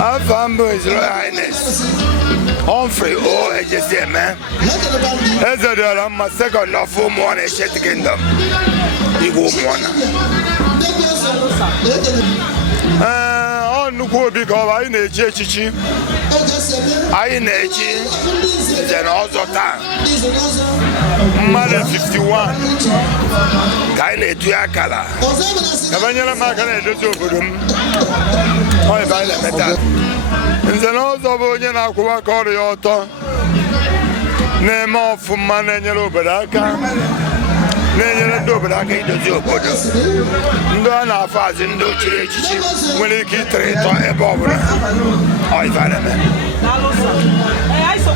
His Royal Highness Humphrey O Ejesieme, Ezedioranma, second of Umuona Kingdom, Igbo Umuona. On go big of Ichi. Ichi is an OZO time. Mother 51. Kaine Tuyakala. Evangela Makane do Budum. Oh, if I let that. In the OZO Bojana Kuwa Korioto. Name of Manangelo Badaka. Nene do Badaka do Bodo. Ndona faz in do Ichi. When he keep trade to above. Oh, if I let me. I saw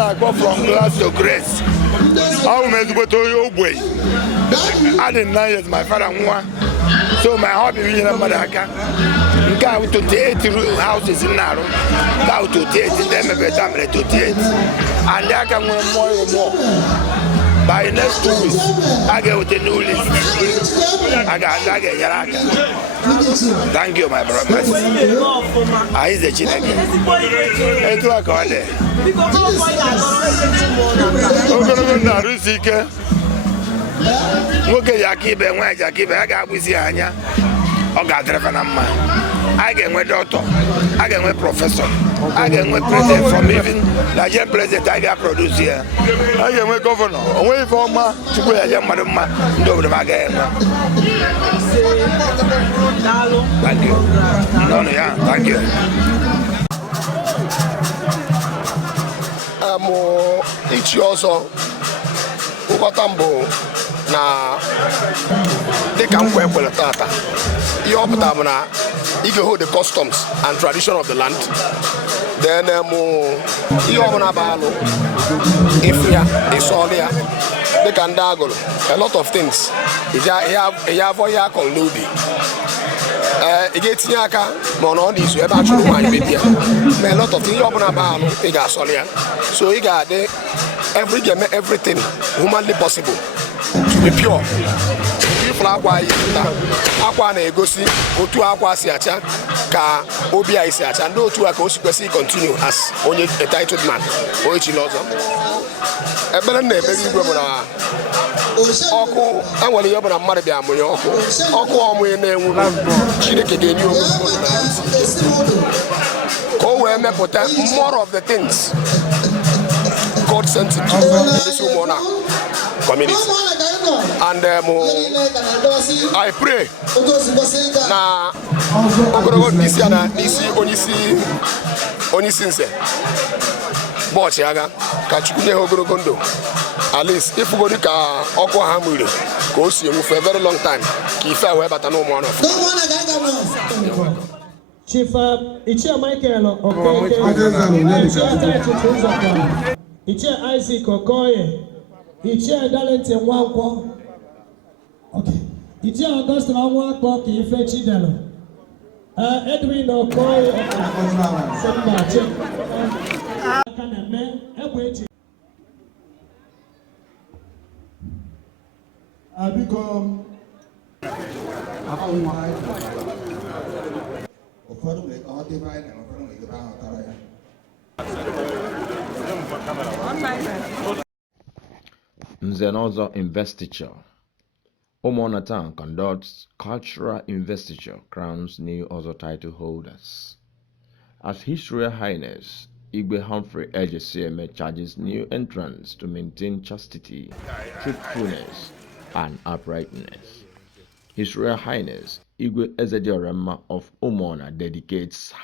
I go from grace to grace. I will make to Igwe. I didn't know my father. So my hobby is in Madaka. Go to 28 houses in Naro. Go to 28 them every time to 28. And I can win more and more. By next 2 weeks, I get with the new list. I got Yaraka. Thank you, my brother. I is the chicken. And to a corner. Okay, Yakibe, when Yakibe, I got with Yanya. I got Revanama. I get my doctor. I get my professor. I get my president from even Nigerian president. I got produce here. I get my governor. Away from my madam, do the Magan. Thank you. No, yeah, thank you. Ichi also Ukatambo na they can work with tata. You hold the customs and tradition of the land. Then you if it's all there, they can daggle a lot of things. You have what you call ludi. It gets yaka, monodis, you have actually one video. A lot of things you open about it got solia. So you got everything humanly possible to be pure. Aqua negosi, Otu Aqua Siacha, Ka Obia Siacha, and those two are continue as only a titled man, Ichi Lozo. A better name, baby, Oko, I want to open a mother down with Oko, she again you. Go where more of the things God sent to this Umuona community. And I pray na ogorogo nisi onye sinse bochi aga ka chukwu nye ogorogo ndo at least if go ka okwo ha mure ka o si emu for a very long time ka ife we bata no Umuona Chief Ichi Michael Ichi Isaac Okoye Ichi Dalente Nwankwo. Okay. Ichi August Nwankwo ki ife Chidelo. Edwin Okoye Semba che. Kaneme Egwechi. Become Nzenozo investiture. Umuona Town conducts cultural investiture, crowns new OZO title holders. As His Royal Highness Igwe Humphrey Ejesieme charges new entrants to maintain chastity, truthfulness, and uprightness. His Royal Highness Igwe Ezedioranma of Umuona dedicates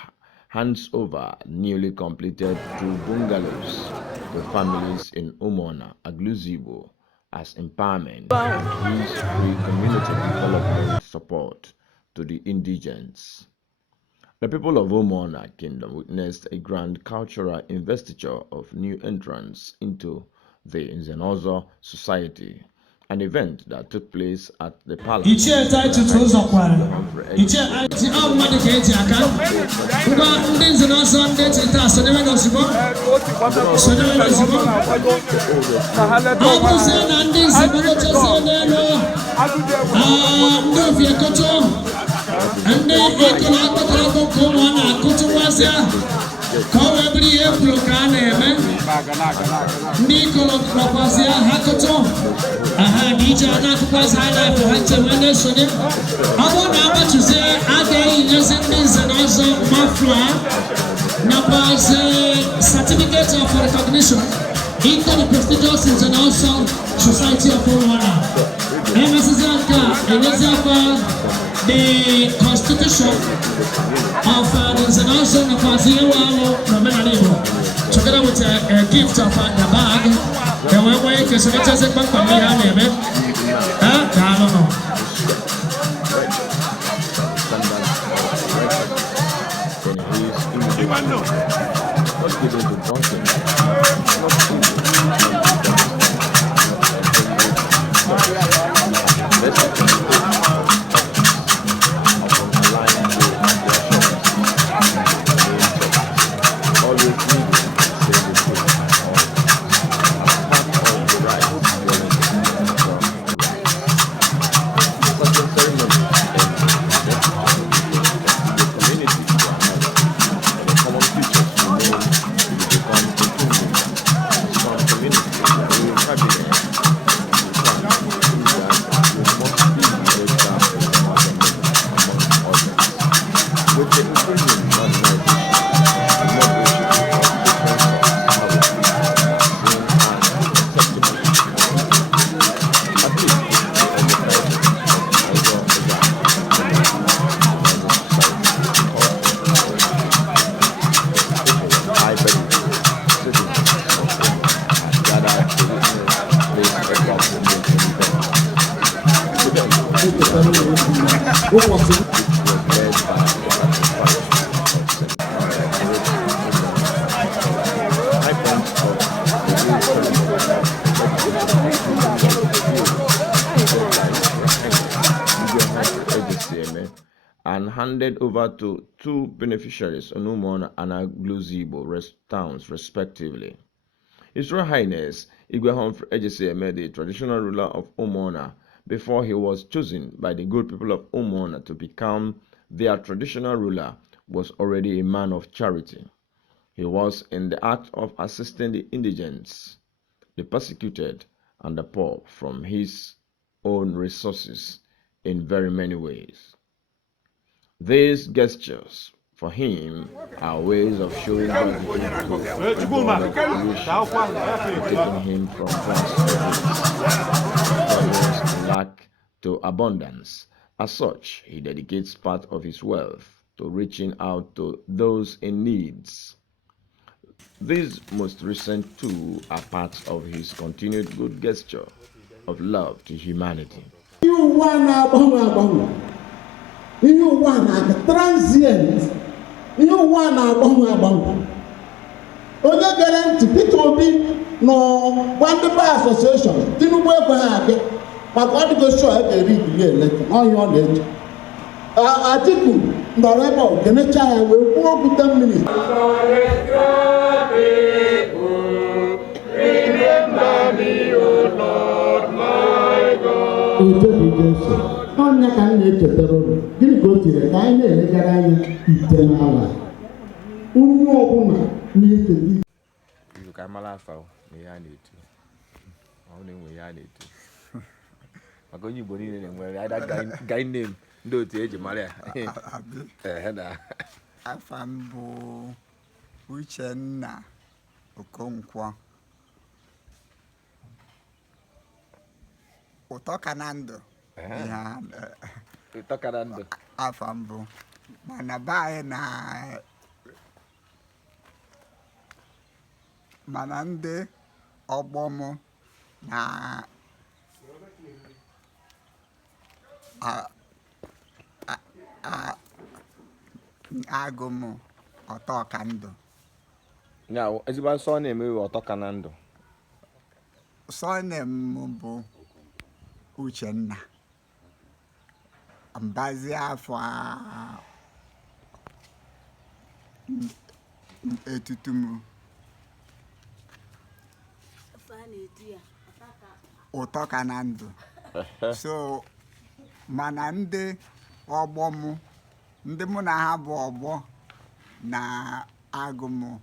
hands over newly completed 2 bungalows to families in Umuona, AGULUZOIGBO as empowerment and his community development support to the indigents. The people of Umuona Kingdom witnessed a grand cultural investiture of new entrants into the Nzenozo society, an event that took place at the palace. Ichi nze na ọzọ ndị chita sonyewe n'ozugbo sonyewe n'ozugbo ọ bụzie na ndị nze bụrụchazie n'elu ndị ovi ekọtọ ndị ekọrọ akpọtara ọkụkọ ụmụ ọ na-akụtụkwazịa ka ọ wee bụrụ ihe kwuru ka a na-eme ndị ikọrọ kpọkwazịa ha kụtụ aha dị iche a na-akụkwazị ha na-afọ ha nchewe na-esonye ọ bụrụ na agbatuzie agaghị nyezi ndị nze na ọzọ mafla nakwazi certificate of recognition into the prestigious nze na ọzọ society of Umuona emesizi nke a enyezi akwa the constitution of the nze na ọzọ nakwazi iwe alụ n'omenala Igbo together with a gift of the bag enwee nwee ike sonyechezi kpamkpam ihe a na-eme daalụ nọ and handed over to two beneficiaries, Umuona and AGULUZOIGBO towns, respectively. His Royal Highness Igwe Humphrey Ejesieme, the traditional ruler of Umuona, before he was chosen by the good people of Umuona to become their traditional ruler, was already a man of charity. He was in the act of assisting the indigents, the persecuted, and the poor from his own resources in very many ways. These gestures for him are ways of showing gratitude to God of creation, taking him from lack to abundance. As such, he dedicates part of his wealth to reaching out to those in needs. These most recent two are parts of his continued good gesture of love to humanity. You want transient. You want onye guarantee Peter Obi no one association Tinubu ekweghị maka ọ dịgo show ebe eri election onye ọ na-eche Atiku nọrọ ebe ọ kenecha ya wee kwuo okwu 10 minutes. Onye ka anyị na-echetara ụlọ gịnị ka o tinyere ka anyị na-elegara anya ite n'ala onye ọbụla na-ekele ka mara afa na ihe a na-etu ọ na-enwe ihe a na-etu maka onye Igbo niile na-enwere ada guy name ndị otu eji mara ya afa m bụ Uchenna Okonkwo ụtọ ka na ndụ afa m bụ mana be anyị mana ndị ọgbọ m na agụ m ọtọ ka ndụ. Ya ezigbo nsọ na-emewe ọtọ ka na ndụ. Surname m bụ Uchenna. Mbazi afọ etutum ụtọ ka na ndụ so mana ndị ọgbọ m ndị mụ na ha bụ ọgbọ na-agụ m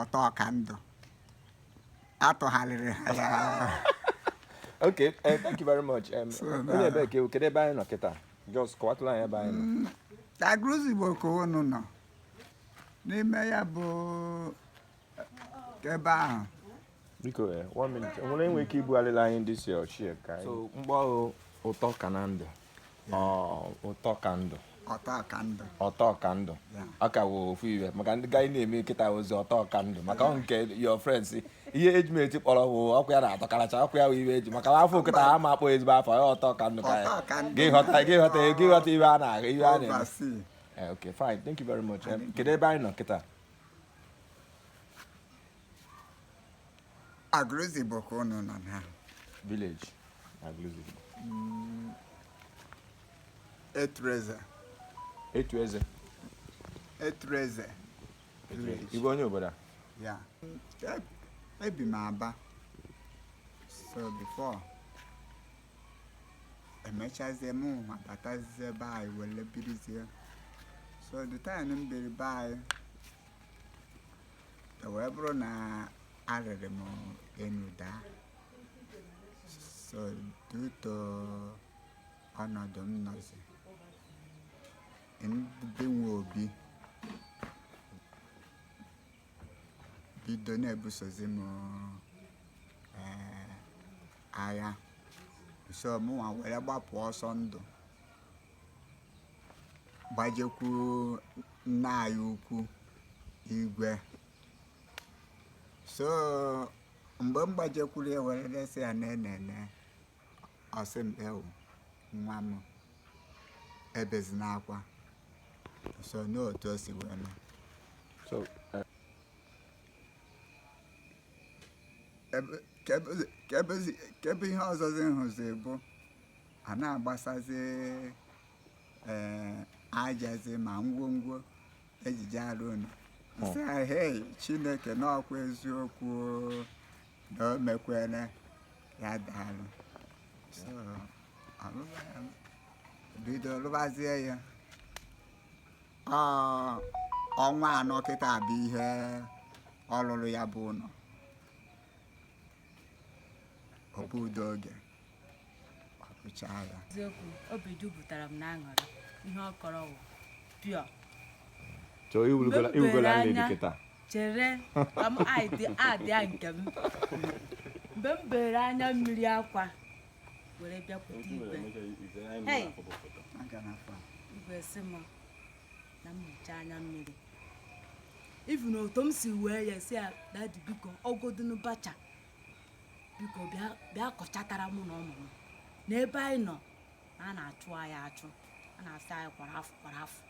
ụtọ ka ndụ atụgharịrị ha ya. Okay, thank you very much. Onye ebe ke kedu ebe anyị nọ kịta? Just kọwatụla anyị ebe anyị nọ. AGULUZOIGBO ka unu nọ n'ime ya bụ ebe ahụ. Biko 1 minute. Nwere enwe ike ibugharịla anyị ndị si ochie ka anyị. So mgbe ụtọ ka na ndụ. Ụtọ ka ndụ. Ụtọ ka ndụ. Ụtọ ka ndụ. Aka wo ofu iwe maka ndị gaghị na-eme kịta ozi ụtọ ka ndụ maka ọ nke your friends ihe ejimeti kpọrọ bụ ọkụ ya na-atọkaracha ọkụ ya iwe eji maka afọ kịta ha ma akpọ ezigbo afọ ya ụtọ ka ndụ ka ya gị iwe a na-agụ iwe a na-eme. Okay, fine. Thank you very much. Kedu ebe anyị nọ kịta? AGULUZOIGBO ka unu nọ na Village. AGULUZOIGBO. Etreze. Igbo onye obodo? Yeah. Ebi m Aba. So before emechazie m batazie ebe anyị wele birizie. So the time m biri be anyị wee bụrụ na arịrị m enu daa. So due to ọnọdụ m nọzi ndị nwe obi bido na-ebusozi m agha. So mụnwa were gbapụ ọsọ ndụ gbajekwu nna anyị ukwu Igwe. So mgbe m gbajekwuru ya were resi ya na-enene ọsị m ewu nwa m ebezina akwa. So n'otu o si wee mee. So kebe ihe ọzọzi nhụzi bụ a na-agbasazi ajazi ma ngwongwo ejije arụ unu sị ha hei Chineke n'ọkwa eziokwu na o mekwere ya daalụ. So bido rụbazie ya ọnwa anọ kịta bụ ihe ọ lụrụ ya bụ ụlọ ọ bụ udo oge ọkụchaa ya. Eziokwu obi jupụtara m n'aṅụrị ihe ọ kọrọ wụ pịọ. So iwugola nledi kịta? Chere ka m adịa nke m mgbe m bere anya mmiri akwa were bịakwute Igwe. Igwe sị m na m hichaa anya mmiri ifu na otu m si wee ya si ya dadi biko ọgodunu bacha biko bịa kọchatara mụ na ụmụ m n'ebe anyị nọ a na-achụ anyị achụ a na-asị anyị kwara afọ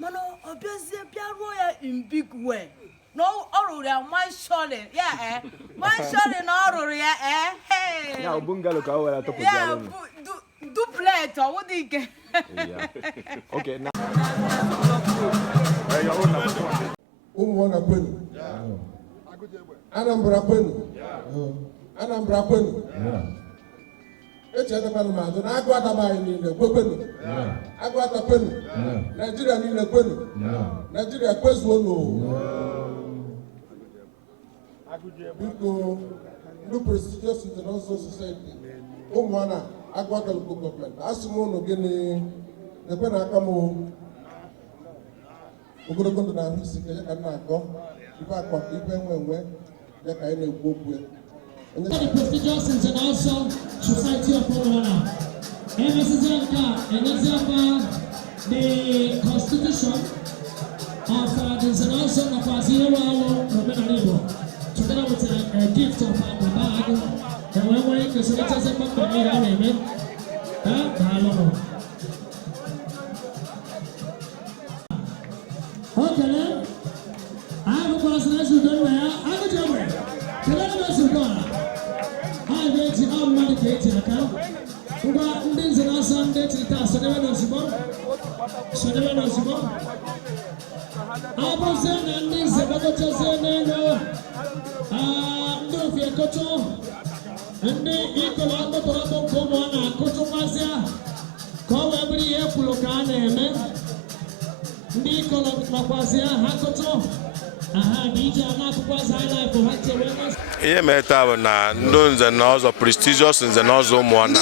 mana ọ bịazie bịa ruo ya in big way na ọ rụrụ ya manshọlin ya manshọlin na ọ rụrụ ya ya bungalow ka o were atọpụzi ya duplet ọ wụdị ike. Okay, now Umuona kwenu? Anambra kwenu? Anambra kwenu? Echeta kwenu maazụ na agụ atabaghị niile kwenu? Agụ ata kwenu? Nigeria niile kwenu? Nigeria kwezuo biko ndị prestigious international society Umuona agụ ata local government asị m ụnụ gịnị ekwe na aka m ogologo ndụ na ahụ isi ike ya ka na-akọ ife akọ ife enwe ya ka anyị na-ekwu okwu ya. The prestigious international society of Umuona. The constitution of the international of Azero Igbo, together with a gift of our bag, and when we can select as a company, okay, I have a person as you do. I'm a gentleman. Can I have a cigar? I bet you I'm medicating account. Uga ndinze na Sunday tita, so never knows about. abụzena ndị nze gbagọchazie n'elu ndị ofie kọchọ ndị ikolo akpọtọrọ akpọ nke ụmụ ọ na-akụchụkwazịa ka ọ wee bụrụ ihe kwuru ka a na-eme ndị ikolo makwazịa ha kọchọ aha dị ije a na-akụkwazị highlife ha chere ihe mere taa bụ na ndị nze na ọzọ prestigious nze na ọzọ Umuona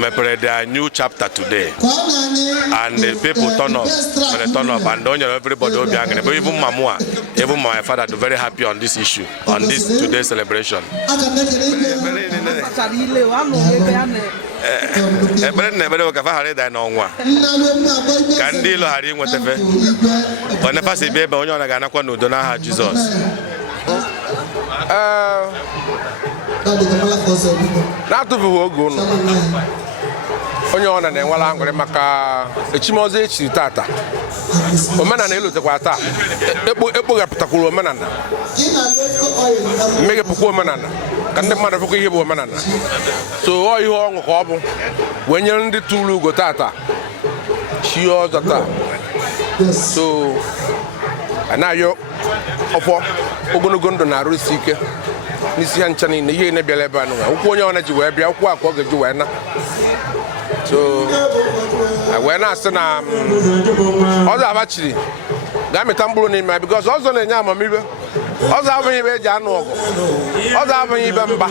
mepere their new chapter today, and the people turn up and don't everybody obi angry, but even Mamua, even my father, are very happy on this issue, on this today's celebration. Ebere ka fa hare da n'ọnwa ka ndị ilo hara inwetefe onye fasi bi ebe onye ọ na-ga-anakwa n'udo n'aha Jizọs. Na-atụfughị oge ụnụ onye ọ na-enwela aṅụrị maka echimozo echiri tata. Omenala elotekwa taa ekpoghapụtakwuru omenala, mmeghepụkwa omenala ka ndị mmadụ fụkwa ihe bụ omenala. So ọ ihe ọṅụ ka ọ bụ wee nyere ndị tụrụ ugo tata chi ọzọ taa. So anaghị ọfọ ogologo ndụ na-arụ isi ike n'isi ha ncha niile ihe na-ebịala ebe anụ ụkwụ onye ọ na-eji wee bịa ụkwụ akwa ọ ga-eji wee na. So wee na-asị na ọzọ abachiri ga-amịta mkpụrụ n'ime ya, because ọzọ na-enye amamibe. Ọzọ abụghị ibe eji anụ ọgụ, ọzọ abụghị ibe mba,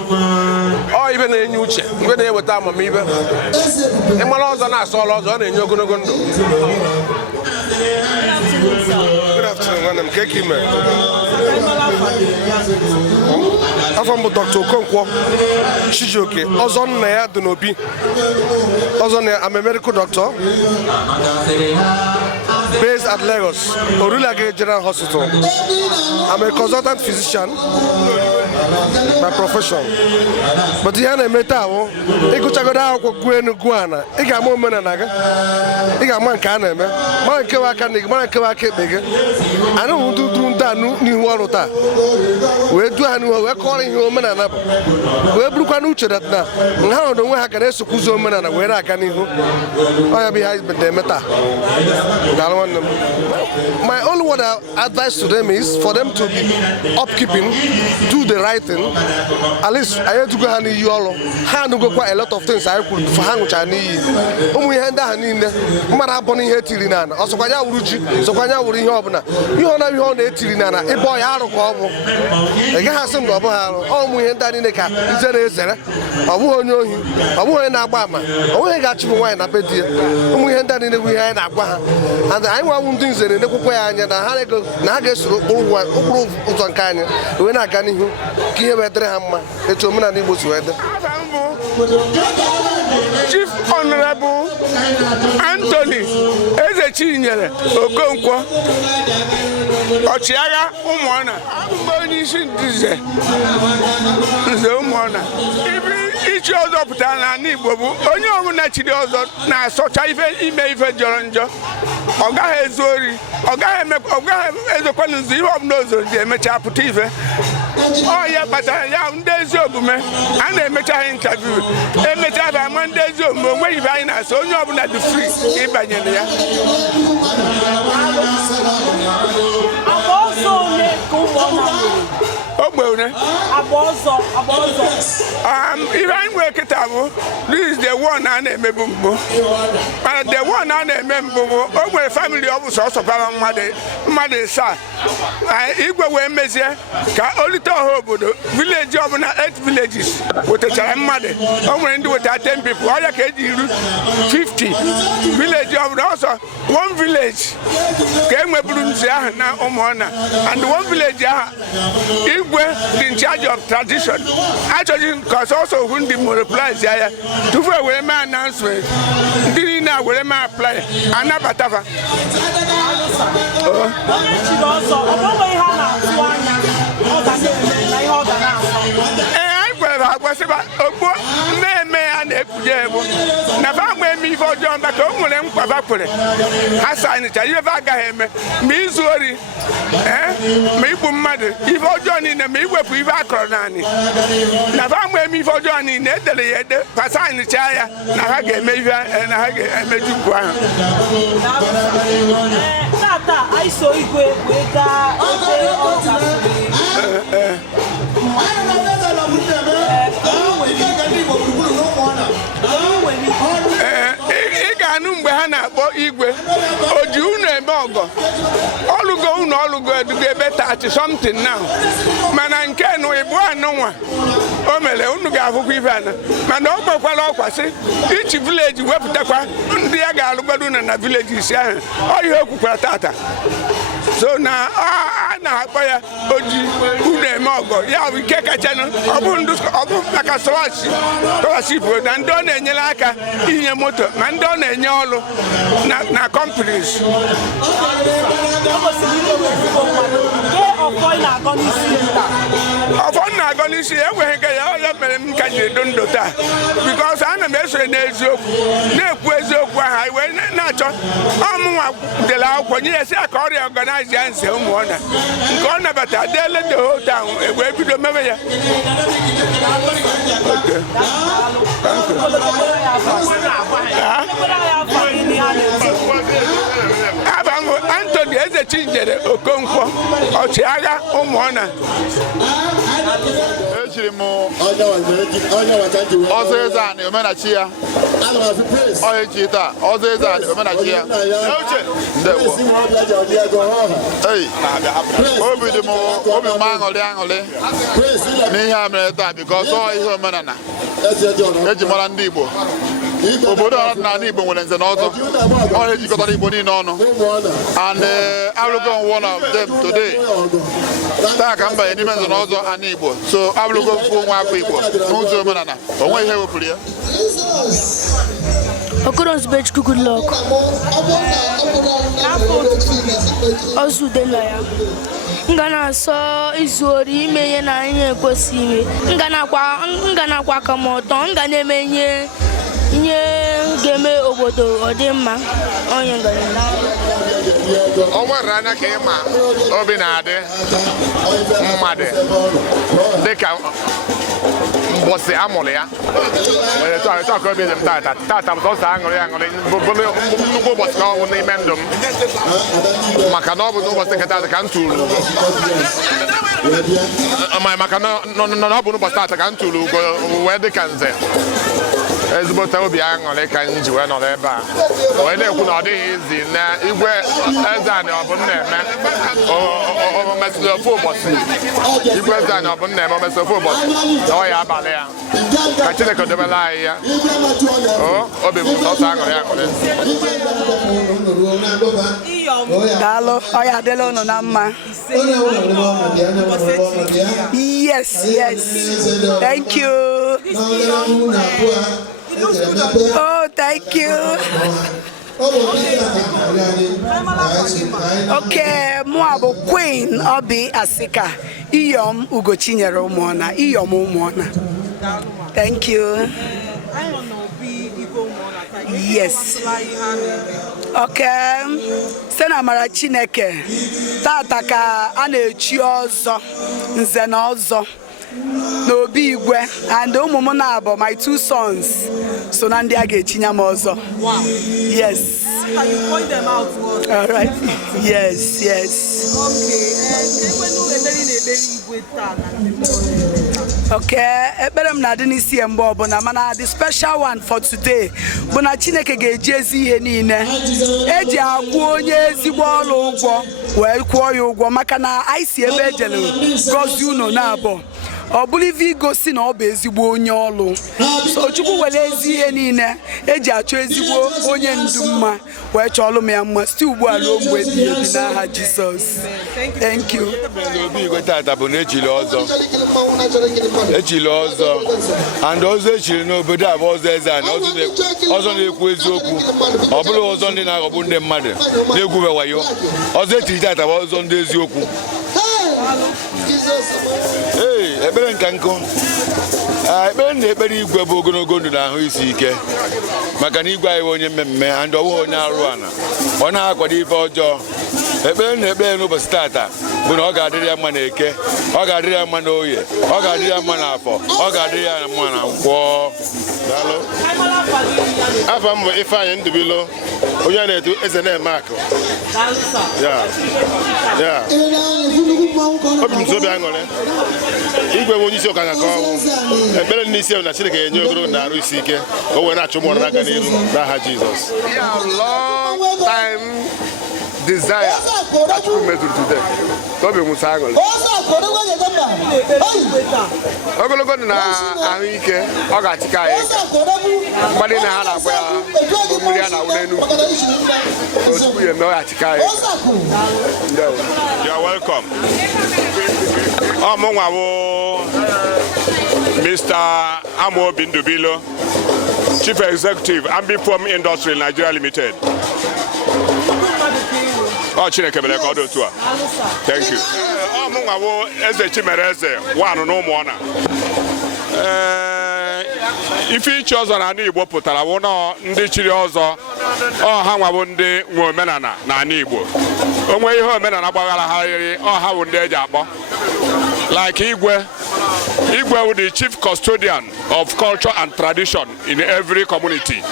ọ ibe na-enye uche, ibe na-eweta amamibe. Ịmara ọzọ na-asọọla ọzọ, ọ na-enye ogologo ndụ. Good afternoon, nwanne m. Ka eke ime? Afọ m bụ Dr. Okonkwo Chijioke. Ọzọ nna ya dị n'obi. Ọzọ na I'm a medical doctor based at Lagos, Orulage General Hospital. I'm a consultant physician by profession. But ihe na-eme taa bụ ịgụchagodo akwụkwọ gụọ enu gụọ ana, ị ga-ama omenala gị, ị ga-ama nke a na-eme, mara nkewa aka nne gị, mara nkewa aka ekpe gị. Anyị hụ duru ndị a n'ihu ọrụ taa wee duo ha n'ihu wee kọrọ ihe omenala bụ, wee burukwa n'uche na ha nọ n'onwe ha ga na-esokwuzi omenala wee na-aga n'ihu. Ọ ya bụ ihe anyị na-eme taa. My only word of advice to them is for them to be upkeeping, do the right thing. At least I had to go and you all hand go quite a lot of things I could for hang Chinese. Ihe ndị ahụ niile mmadụ abụọ ihe etiri n'ala ọsọkwa ya wuru ji sọkwa ya wuru ihe ọbụla ihe ọ na-ihe ọ na-etiri n'ala ebe ọ ya arụ ka ọ bụ ị gaghị asị m na ọ bụghị arụ ụmụ ihe ndị niile ka nze na-ezere ọ bụghị onye ohi ọ bụghị onye na-agba ama ọ bụghị ga-achụpụ nwaanyị na be di ya ụmụ ihe ndị niile bụ ihe anyị na-agwa ha and anyị nwawu ndị nze na-enekwukwa ya anya na ha ga-esoro ụkpụrụ ụzọ nke anyị wee na-aga n'ihu ka ihe wee dịrị ha mma etu omenala Igbo si wee dị. Chief Honorable Anthony Ezechinyere Okonkwo, ọchịagha Umuona, onye isi nze Umuona. Ichi ọzọ pụtara n'ala Igbo bụ onye ọbụla chiri ọzọ na-asọcha ime ife jọrọ njọ. Ọ gaghị ezu ori, ọ gaghị ezokwa n'ụzọ ihe ọbụla o zoro ji emecha pụta ife. Ọ ya kpatara ya ndị ezi omume a na-emecha ha interview emecha ha ama ndị ezi omume onweghị ibe anyị na-asọ onye ọbụla dị free ịbanye na ya. Ogbone ihe anyị nwere kịta bụ this is the one a na-emebu mbụ, mana the one a na-eme mbụ bụ o nwere family ọ bụ sọsọ bara mmadụ ịsaa Igwe wee mezie ka olite ọha obodo village ọbụla 8 villages wetachara mmadụ o nwere ndị weta 10 people ọ ya ka eji iru 50 village ọbụla ọsọ 1 village ka e nweburu nze ahụ na Umuona and 1 village ahụ Igwe dị in charge of tradition achọghị ka ọsọ ohu ndị monopolize ya tupu e were mee announcement ndị niile a were mee apply anabatafa. Anyị gwara agwasịba ogbo mmemme ya na-ekpuje egbo na ba mgbe eme ife ọjọọ maka o nwere nkwaba kwere ha sanichara ife agaghị eme ma izu ori ma igbu mmadụ ife ọjọọ niile ma iwepụ ife akọrọ naanị na ba mgbe eme ife ọjọọ niile edere ya ede pasanicha ya na ha ga-eme ife na ha ga-emeju ugwu ahụ. taa anyị so Igwe wee gaa ebe ọ ị ga-anụ mgbe ha na-akpọ Igwe o ji unu eme ọgọ ọlụgo edugo ebe 30 something now mana nke nụ ịbụ anụnwa o mere unu ga-afụkwa ife ana mana ọ gbakwara ọkwa sị Ichi village wepụtakwa ndị ya ga-alụgodo na village isi ahụ ọ ihe o kwukwara tata so na a na-akpọ ya oji unu eme ọgọ ya bụ ike kachanụ ọ bụ maka scholarship na ndị ọ na-enyere aka inye moto ma ndị ọ na-enye ọrụ na companies ọfọ na-agọ n'isi enweghị nke ya ọya mere m ka ji edo ndụ taa because ana m eso n'eziokwu na-ekwu eziokwu ahụ wee na-achọ ọmụnwa dere akwụkwọ nye ya si ya ka ọrịa organize ya nze Umuona nke ọ nabata deele the whole town wee bido mebe ya abangụ Anthony Ezedioranma Okonkwo ọchịagha Umuona echiri m ọzọ eze anị omenachi ya ọ echi taa ọzọ eze anị omenachi ya ndewo obi dị m aṅụrị n'ihe a mere taa bikọs ọ ihe omenala eji mara ndị Igbo obodo ọdịnala Igbo nwere nze na ọzọ ọ na-ejikọtara Igbo niile ọnụ and abụrụgo one of them today taa ka m banye n'ime nze na ọzọ ana Igbo so abụrụgo mfu nwa afọ Igbo n'ụzọ omenala o nweghị ihe wepụrụ ya Okoronsbechukwu Goodluck Ozu dela ya nga na-asọ izu ori ime ihe na ihe ekwesịghị ime nga na-akwa aka m ọtọ nga na-eme ihe ga-eme obodo ọ dị mma onye ọ nwere anya ka ịma obi na-adị mmadụ dịka mbọsị amụrụ ya etu aka obi dị m tata m sọsọ aṅụrị nnukwu ụbọchị ka ọ bụ n'ime ndụ m maka na ọ bụ n'ụbọchị nke tata ka m tụrụ maka na ọ bụ n'ụbọchị tata ka m tụrụ ugo wee dị ka nze ezigbote obi aṅụrị ka m ji wee nọrọ ebe a wee na-ekwu na ọ dịghị izi na Igwe Ezeani ọ bụ na-eme omesịrị ofu ụbọchị Igwe Ezeani ọ bụ na-eme omesịrị ofu ụbọchị na ọ ya abalị ya ka Chineke dobere anyị ya obi bụ sọsọ aṅụrị daalụ ọ ya adịla unu na mma yes thank you oh thank you okay mụ bụ Queen Obi Asika Iyom Ugochinyere Umuona Iyom Umuona thank you yes okay sena mara Chineke tata ka a na-echi ọzọ nze na ọzọ n'obi Igwe and ụmụ m na-abụ my 2 sons so na ndị a ga-echinya m ọzọ yes Can you point them out to us? all right yes okay ekpere m na-adị n'isi ya mgbe ọbụla mana the special one for today bụ na Chineke ga-eji ezi ihe niile eji akwụ onye ezigbo ọrụ ụgwọ wee kwụọ ya ụgwọ maka na anyị si ebe ejele gọzie unu na-abụ ọ bụrụ ife igosi na ọ bụ ezigbo onye ọrụ so Chukwu were ezi ihe niile eji achọ ezigbo onye ndu mma wee chọọlụ m ya mma site ugbu a ruo mgbe ebighị ebi n'aha Jizọs thank you obi Igwe tata bụ na echiri ọzọ and ọzọ echiri n'obodo a bụ ọzọ Ezeani ọzọ na-ekwu eziokwu ọ bụrụ ọzọ ndị na-aghọgbu ndị mmadụ na-egwube wayo ọzọ echiri tata bụ ọzọ ndị eziokwu ekpere nka nkụ ekpere na-ekpere Igwe bụ ogologo ndụ na ahụ isi ike maka na Igwe anyị bụ onye mmemme and ọwụghị onye arụ ana ọ na-akwado ife ọjọọ ekpere na-ekpere n'ụbọchị tata bụ na ọ ga-adịrị ya mma na Eke ọ ga-adịrị ya mma na Oye ọ ga-adịrị ya mma na Afọ ọ ga-adịrị ya mma na Nkwọ. afọ m bụ Ifeanyị Ndubilo onye na-etu Ezedioranma ya obi m zobi aṅụrị Igwe bụ onye isi ụka ka ọnwụ ekpere n'isi na Chineke ga-enye ogologo na arụ isi ike ka o wee na-achụ ụmụ ọrụ n'aka n'iru n'aha Jizọs. Long time desire that you made today. Tobi Musa aṅụrị ogologo dị na ahụike ọ ga-achịka anyị mgbadị na ha na-agba ya mmiri a na-awụ n'elu otupu ya eme ọ ga-achịka anyị. You are welcome. Mụnwa bụ Mr. Amobi Ndubilo, Chief Executive, Ambifom Industry Nigeria Limited. Chineke bere ka ọ dị otu a. Thank you. Mụnwa bụ Ejesieme one n'Umuona. Ife ichi ọzọ na ala Igbo pụtara bụ na ndị chiri ọzọ ha nwa bụ ndị nwe omenala na ala Igbo. Onwe ihe omenala gbaghara ha yiri ha bụ ndị eji akpọ. Like Igwe was the chief custodian of culture and tradition in every community.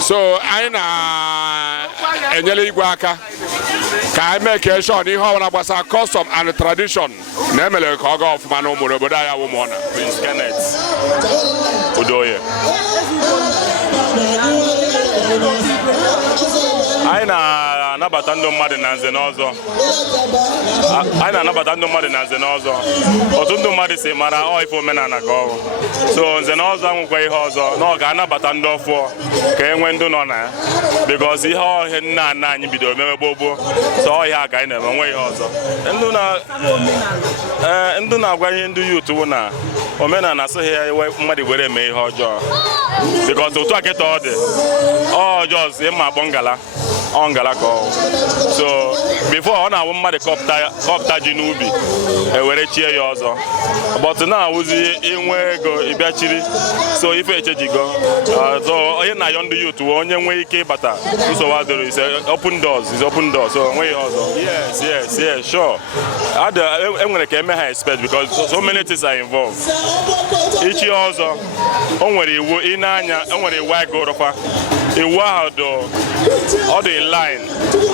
So I enyere Igwe aka ka I make sure ihe ọbụla gbasara custom and tradition na emere ka ọ gaa ọfụma na ụmụ obodo anyị bụ Umuona. Prince Kenneth Udoye. Anyị na-anabata ndị mmadụ na nze na ọzọ. Otu ndị mmadụ si mara ife omenala ka ọ bụ. So nze na ọzọ anwụkwa ihe ọzọ na ọ ga-anabata ndị ọfọ ka enwe ndụ nọ na ya. Because ihe ọhịa nna nna anyị bidoro mewe gbogbo. So ọhịa ka anyị na-eme nwe ihe ọzọ. Ndụ na-agwa ihe ndị youth wụ na omenala asịghị ya mmadụ were eme ihe ọjọọ. Because otu akịta ọ dị ọjọọ ịma akpọ ngala ngala ka ọ. So before ọ na-awụ mmadụ kọpụta ji n'ubi ewere chie ya ọzọ. But na-awụzi inwe ego ịbịachiri so ife echejigo. So onye na-ayọ ndị youth onye nwee ike ịbata nsogbu adịrị ise open doors is open doors. So enweghị ọzọ. Yes, sure. Enwere ka eme ha expect because so many things are involved. Ichi ọzọ o nwere iwu ị na-anya o nwere iwu anyị gụrụkwa. Iwu ahụ ọ dị in line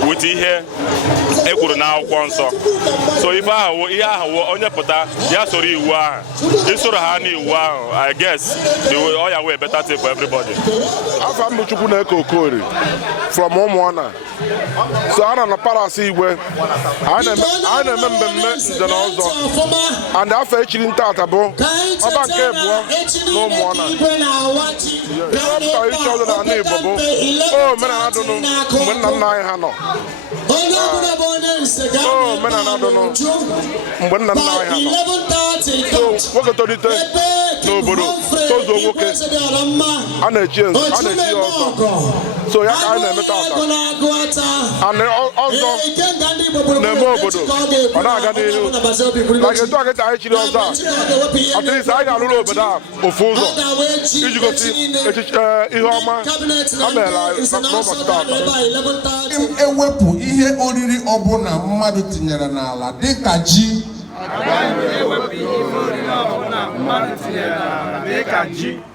with ihe e kwuru n'akwụkwọ nsọ. So ihe ahụ onye pụta ya soro iwu ahụ isoro ha n'iwu ahụ I guess ọ ya wee better thing for everybody. Afọ mbụ Chukwu na-eke Okori from Umuona. So a na Palace Igwe anyị na-eme mmemme nze na ọzọ and afọ echiri ntata bụ ọba nke abụọ n'Umuona. Ihe ọpụtara ichi ọzọ na ala Igbo bụ omenala dụnụ mgbe nna nna anyị ha nọ. Omenala dụnụ mgbe nna nna anyị ha nọ. So nwoke tolite n'obodo tozuo nwoke a na-echi ya ọzọ. So ya ka anyị na-eme tata. And ọzọ na-eme obodo ọ na-aga n'ihu. Na etu akịta anyị chiri ọzọ a at least anyị ga-alụrụ obodo a ofu ụzọ iji gosi ihe ọma ha mere n'ụbọchị tata. Ewepụ ihe oriri ọbụla mmadụ tinyere n'ala dịka ji,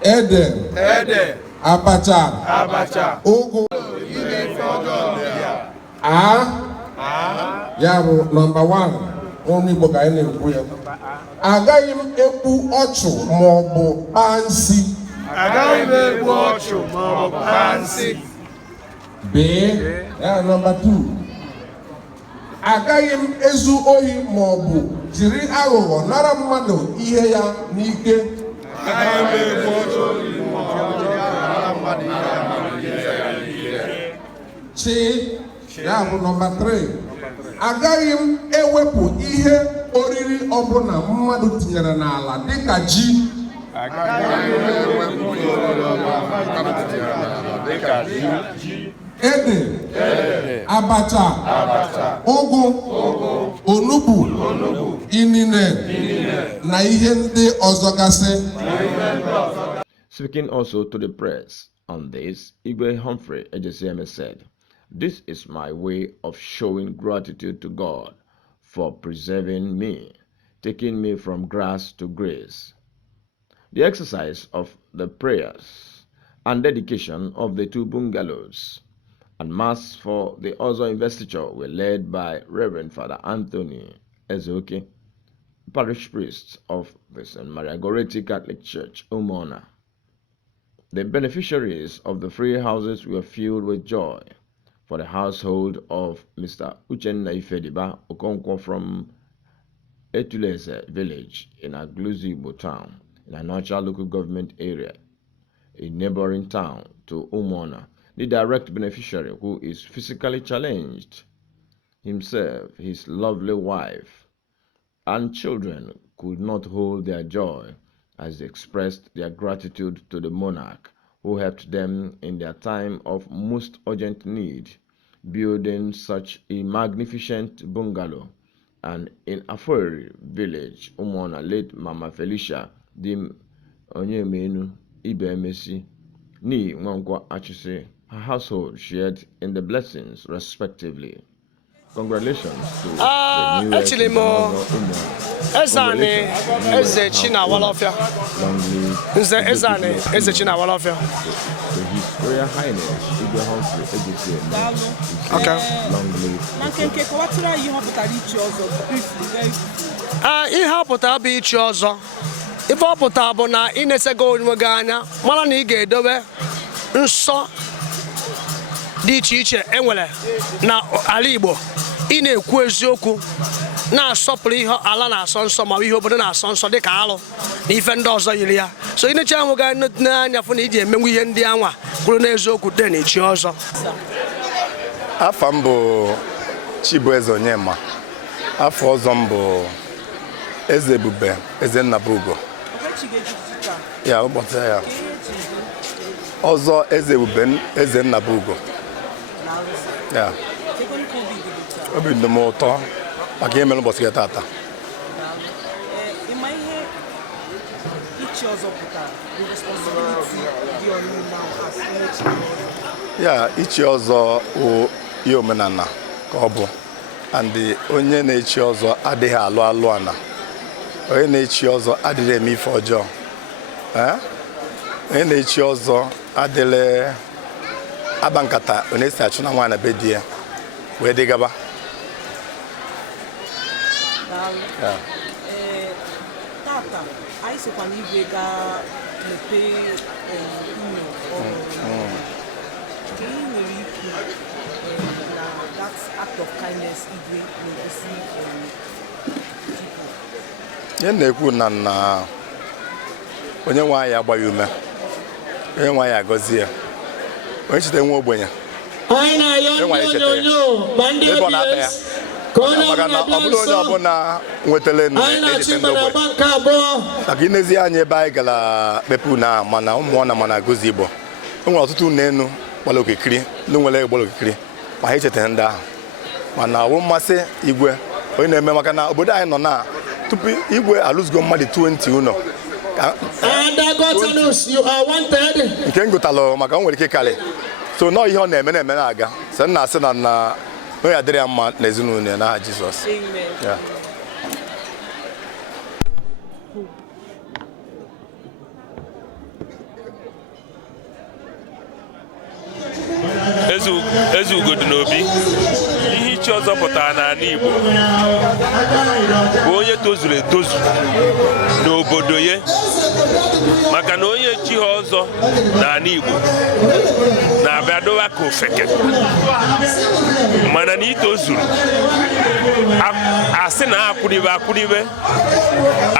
ede, abacha, ụgụ, ya bụ nọmba 1 ọnụ Igbo ka anyị na-ekwu ya. Agaghị m ekpu ọchụ ma ọ bụ kpaa nsị. Ya nọmba 2. Agaghị m ezu ohi ma ọ bụ jiri aghụghọ nara mmadụ ihe ya n'ike. Ya bụ nọmba 3. Agaghị m ewepụ ihe oriri ọbụla mmadụ tinyere n'ala dịka ji, ede, abacha, ụgụ, onugbu, inine na ihe ndị ọzọ gasị. Speaking also to the press on this, Igwe Humphrey Ejesieme said, "This is my way of showing gratitude to God for preserving me, taking me from grass to grace. The exercise of the prayers and dedication of the 2 bungalows and Mass for the OZO investiture were led by Reverend Father Anthony Ezeoke, parish priest of the St. Maria Goretti Catholic Church, Umuona. The beneficiaries of the free houses were filled with joy for the household of Mr. Uchenna Ifediba Okonkwo from Etuleze village in AGULUZOIGBO town, in a natural local government area, a neighboring town to Umuona. The direct beneficiary, who is physically challenged, himself, his lovely wife, and children could not hold their joy as they expressed their gratitude to the monarch who helped them in their time of most urgent need, building such a magnificent bungalow. And in Afori village, Umuona, late Mama Felicia Dim Onyemenu Ibemesi Ni Nwankwa Achise, her household shared in the blessings respectively. Congratulations to the new actually more Ezane Ezechina Walofia. Ezane Ezechina Walofia. To His Royal Highness Igwe Humphrey Ejesieme. Okay. Long live. Ihe apụta bụ ichi ọzọ. Ife ọpụta bụ na ị na-esego onwe gị anya, mara na ị ga-edobe nsọ dị iche iche enwere na ala Igbo. Ị na-ekwu eziokwu, na-asọpụrụ ihe ala na-asọ nsọ ma ihe obodo na-asọ nsọ dịka alụ na ife ndị ọzọ yiri ya. So ị na-eche ahụ ga n'anya fụ na iji emenwu ihe ndị anwa kwuru n'eziokwu dị na ichi ọzọ. Afọ m bụ Ezedioranma. Afọ ọzọ m bụ Ezebube Ezennabugo. Ya ụbọchị ya. Ọzọ Ezebube Ezennabugo. Ya. Obi dị m ụtọ maka ihe mere ụbọchị tata. Ya ichi ọzọ bụ ihe omenala ka ọ bụ, and onye na-echi ọzọ adịghị alụ ana. Onye na-echi ọzọ adịghị eme ife ọjọọ. Onye na-echi ọzọ adịghị aba nkata onye si achụ na nwaanyị na be di ya wee dị gaba. Tata, anyị sịkwa na Igwe ga-mepe ụlọ ọrụ. Ka ị nwere ikwu na that act of kindness Igwe na-egosi people. Ihe na-ekwu na onye nwe anyị agbaghị ume, onye nwe anyị agọzie ya, onye cheta nwa ogbenye, onye na-ayọ ma ndị obies ka onye ọbụla onye ọbụla nwetara ejite ndị ogbenye. Maka inezi anya ebe anyị gara kpepu na mana Umuona mana AGULUZOIGBO, o nwere ọtụtụ unu gbara okirikiri ndị nwere gbara okirikiri ma ha echetara ndị ahụ. Mana ọ bụ mmasị Igwe onye na-eme, maka na obodo anyị nọ na tupu Igwe alụzigo mmadụ 20 ụlọ nke m gotalụ, maka o nwere ike karị. So nọọ ihe ọ na-eme na-aga. So nna asị na onye adịrị ya mma n'ezinụlọ ya n'aha Jizọs. Eze ugo dị n'obi. Ihe ichi ọzọ pụtara n'ala Igbo bụ onye tozuru etozu n'obodo ya, maka na onye chi ha ọzọ n'ala Igbo na-abịa dowa ka ofeke, mana na itozuru asị na akwụribe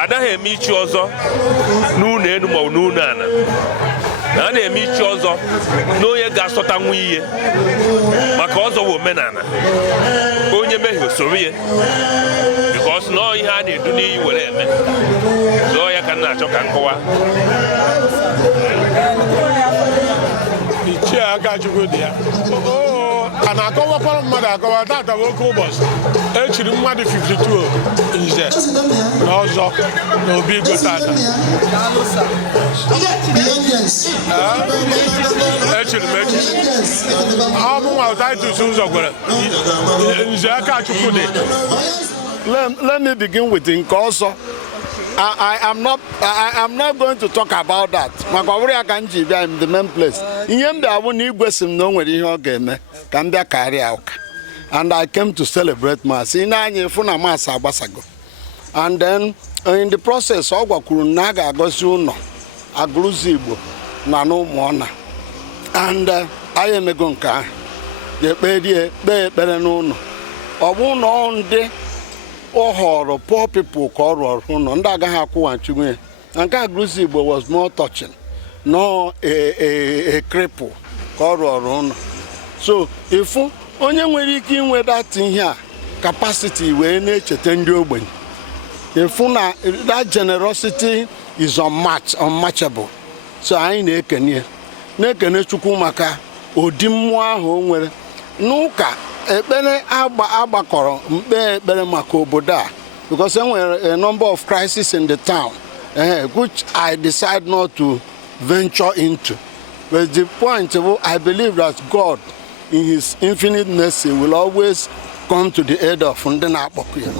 adaghị eme ichi ọzọ n'ụlọ elu ma ọ n'ụlọ ana. A na-eme ichi ọzọ na onye ga-asọta nwa ihe, maka ọzọ bụ omenala. Onye mehie soro ya, because na ihe a na-edu n'iyi were eme. Zọọ ya ka m na-achọ ka nkọwa. Ichie Akachukwu dị ya. A na-akọwakwara mmadụ akọwa, tata bụ oke ụbọchị. Echiri mmadụ 52 nze na ọzọ na obi Igwe tata. Echiri m echichi. Ọ bụ nwa Titus ụzọ gwara nze Akachukwu dị. Let me begin with nke ọzọ. I am not going to talk about that. Makwaburia kanji bia in the main place. Inyembe awu ni Igwe sim no nwere ihe ọ ga-eme ka m bịa karịa ụka. And I came to celebrate mass. Ina anyị fụ na mass agbasago. And then in the process ọ gwakwuru na a ga-agọzi ụlọ AGULUZOIGBO na Umuona. And anyị emego nke ahụ. Kpee ekpere n'ụlọ. Ọ bụ na ndị ọhọrọ poor people ka ọ rụọrọ ụlọ ndị agaghị akwụghachi nwunye. Nke AGULUZOIGBO was more touching. No a cripple ka ọ rụọrọ ụlọ. So ifu onye nwere ike inwe that ihe a capacity wee na-echeta ndị ogbenye. Ifu na that generosity is unmatchable. So anyị na-ekene Chukwu maka ụdị mmụọ ahụ o nwere. N'ụka ekpere agbakọrọ ekpere maka obodo a because there were a number of crises in the town which I decided not to venture into. But the point I believe that God in his infinite mercy will always come to the aid of ndị na-akpọku ya.